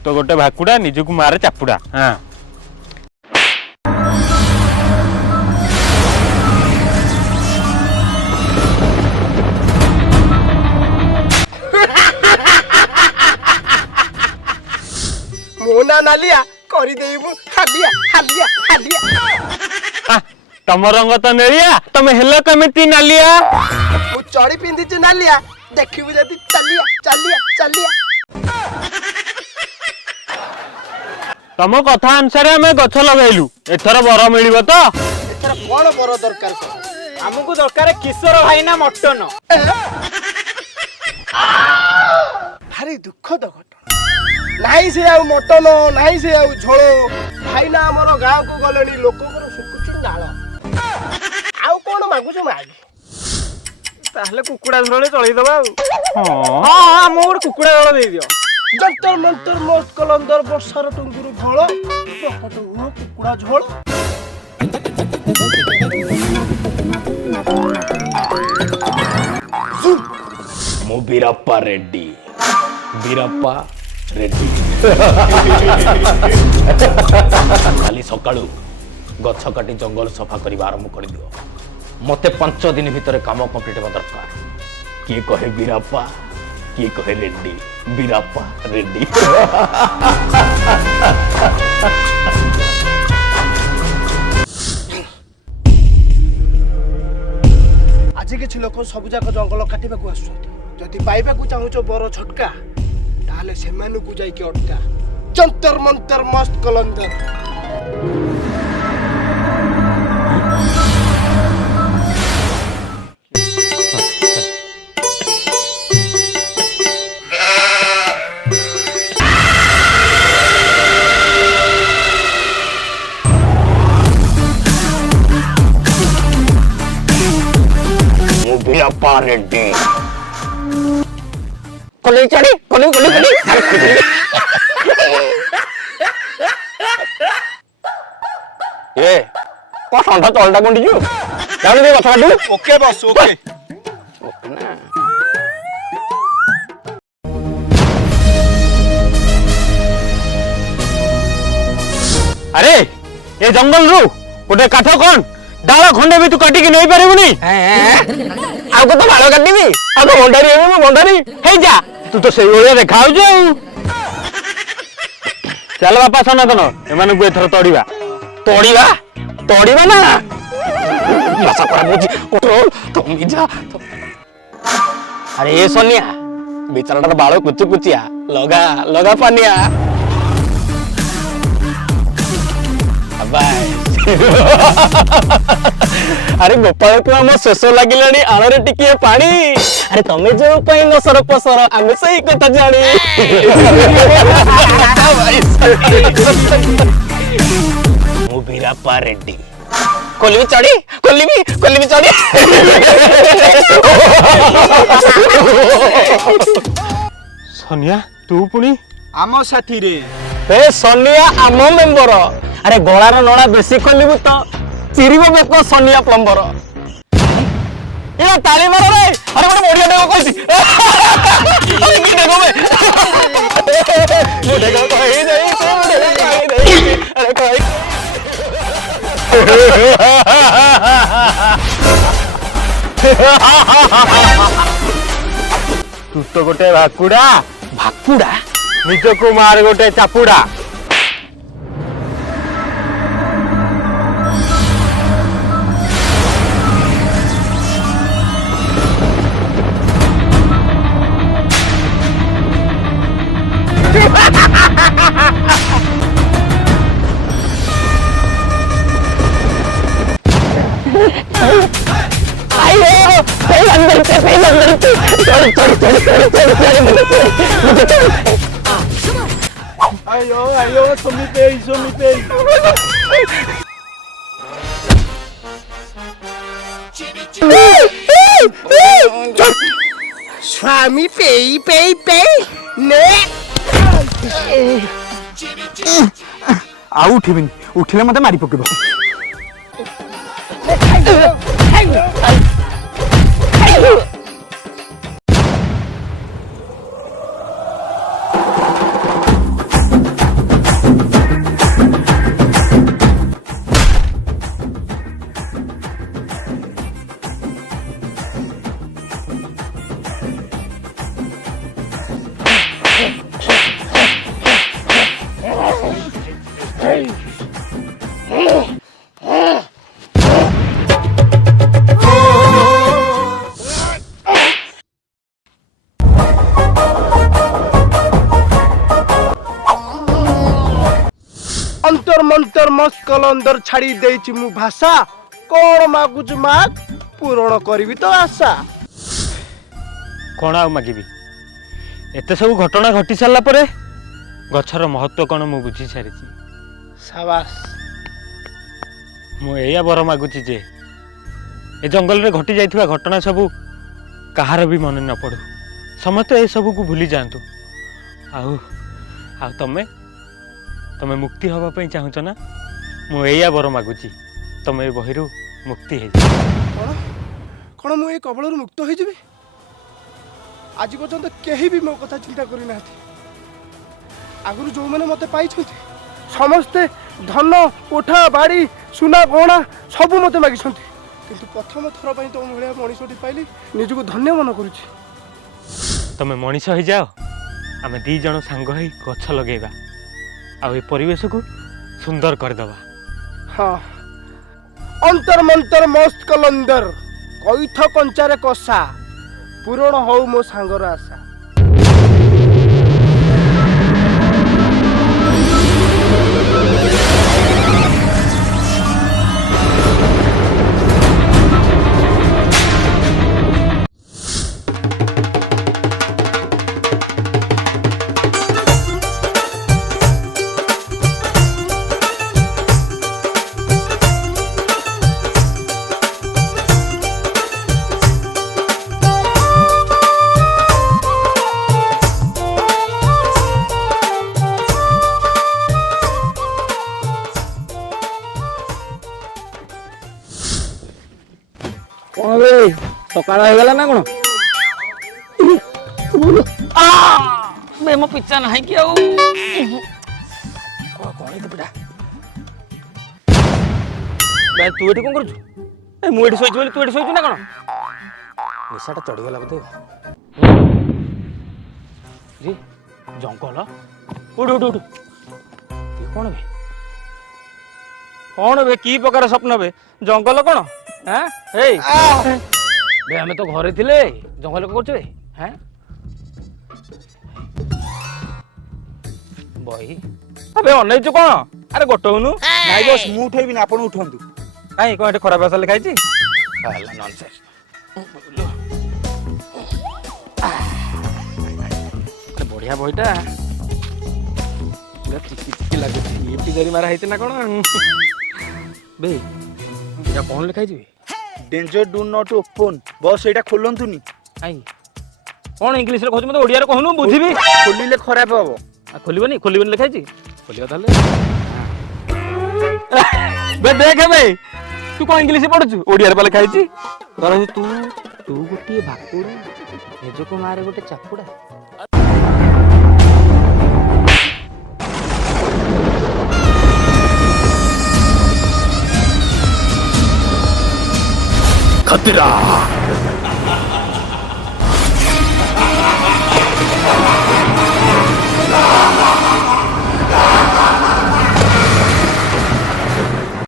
तो गोटे भाकुड़ा निजकू मारे चापुड़ा। हाँ मोना नालिया करी देबु हालिया हालिया हालिया। तम रंग तो नेलिया तमे हेलो कमिटी नालिया। मु चढ़ी पिंदी छु नालिया देखिबु जदी चलिया चलिया चलिया। तम कथा अनुसार आमे गछ लगाइलु एथर बर मिलिबो तो। एथर कोन बर दरकार हमको दरकार किशोर भाई ना मटन। भारी दुखद घटना नाही से आउ मटन नाही से आउ झोल भाई ना हमर गांव को गलेनी लोक को सुकुची नाळ आउ कोन मागु छ मागे ताहले कुकुड़ा झोल चली दबा। हां हां मोर कुकुड़ा झोल दे दियो। जंतर मंतर मस्त कलंदर वर्षार टुंगुरु झोल प्रकट हो कुकुड़ा झोल। मु बीरप्पा रेड्डी बीरप्पा रेड्डी। खाली सकाळू गछ काटी जंगल सफा करबा आरंभ कर दियो। मते 5 दिन भितर काम कंप्लीट हेबा दरकार। की कहे बीरप्पा की कहे रेड्डी बीरप्पा रेड्डी। आज किछि लोक सब जाक जंगल काटिबा को आसुछथि जदि पाइबा को चाहुचो बर झटका ताले सेमानु को जाई के अटका जंतर मंतर मस्त कलंदर। बीरप्पा रेड्डी कोली चढ़ी कोली कोली कोली। ए को ठंडा तलटा कोंडी छु जानि दे कथा काटू। ओके बस ओके ओके ना अरे ये जंगल रु गोटे काठ कौन डाल खंडे भी तू काटिकी नहीं पारिबुनी। आ को तो बाल काटिबी आ तो भंडारी हेबी मो भंडारी हे जा तू तो सही ओळिया देखाउ जो। चल बापा सनातन एमानन को एथर तोड़ीबा तोड़ीबा तोड़ीबा ना भाषा पड़ा बुझी कंट्रोल तुम जा। अरे ए सोनिया बेचाराटा बाल कुचु कुचिया लगा लगा पानिया बाय। अरे गोपाल को हम शेष लगिलानी आणरे टिकिए पानी। अरे तमे जो पई न सर पसर आमे सही कथा जानी। मु बीरप्पा रेड्डी कोली भी चढ़ी। सोनिया तू पुनी आम साथी रे ए सोनिया आम मेंबर। अरे गलार नड़ा बेसी खोलिबु तो चिरिबो बेको सोनिया प्लम्बर। ए ताली मार रे अरे बड़े मोड़िया डेगो कहसी। अरे की डेगो में मोड़े डेगो कहि दे अरे कहि तू तो गोटे भाकुड़ा भाकुड़ा निजकू मार गोटे चापुड़ा। आयो आयो सोमी पे स्वामी पेई पेई पेई ने आउ उठिबिनी उठिले मते मारी पकेबो। अंतर मंतर मस्त कलंदर छाड़ी देइछि मु भाषा कोण मागुच माग पूरण करबी तो आशा कौन आ मागिबी एते सब घटना घटी सारा पर गछर महत्व कौन मु बुझी सारी शाबाश मु एया बर मागुची जे ए जंगल रे घटी जाइथिबा घटना सब कहार भी मन न पड़ू समस्त ए सब को भूली जातु आउ आउ तमे तमे मुक्ति हवा पई चाहूछ ना मु एया बर मागुची तमे ए बहिरु मुक्ति हे कौन कौन मु ए कबलर मुक्त हो जिबी आज पर्यंत केही भी मो कथा चिंता करि नाथि आगुरु जो माने मते पाई छथि समस्ते धन कोठा बाड़ी सुना गहना सब मते मागी छथि किंतु प्रथम थर पई तो भलिया मनीषटी पाइली निजको धन्य मन करूछि तमे मनीष हो जाओ आमे दी जण सांग होई गछ लगेबा आ ए परिवेश को सुंदर कर दबा हाँ अंतर मंतर मस्त कलंदर कईथ कंचारे कसा पूरण हो मो सांगर आशा कौन बे सकाळ हो गला ना कौन बे मो पिछा नहीं कि आउ कौन है बेटा बे तू एठी कोन करछु ए मु एठी सोइछु बोली तू एठी सोइछु ना कोन निशाटा चढ़ी गला बोधे जी जंगल उठ उठ उठ ये कौन बे की प्रकार स्वप्न बे जंगल कौन हैं ए बे हमें तो घरे थिले जंगल को करछे हैं बही अबे अनैछु कोन अरे गोटौनु ନାଇଁ ବସ୍ ମୁଁ ଉଠେଇବିନି ଆପଣ ଉଠନ୍ତୁ। काई कोन एटे खराब भाषा लिखाई छी हला नॉनसेंस अरे बढ़िया बहिटा पूरा चिकी चिकी लागे ये पिजरी मारा हैते ना कोन बे या कोन लिखाई छी डेंजर डू नॉट ओपन बस एटा खोलंतुनी काई कोन इंग्लिश रे कहछ मते ओडिया रे कहनु बुझिबी खोलिले खराब हबो खोलिबनी खोलिबनी लिखाई छी खोलियो ताले बे देख बे तू कोन इंग्लिश पढछु ओडिया रे लिखाई छी कर तू तू गोटी भाकुर हेजो को मारे गोटे चापुडा खतरा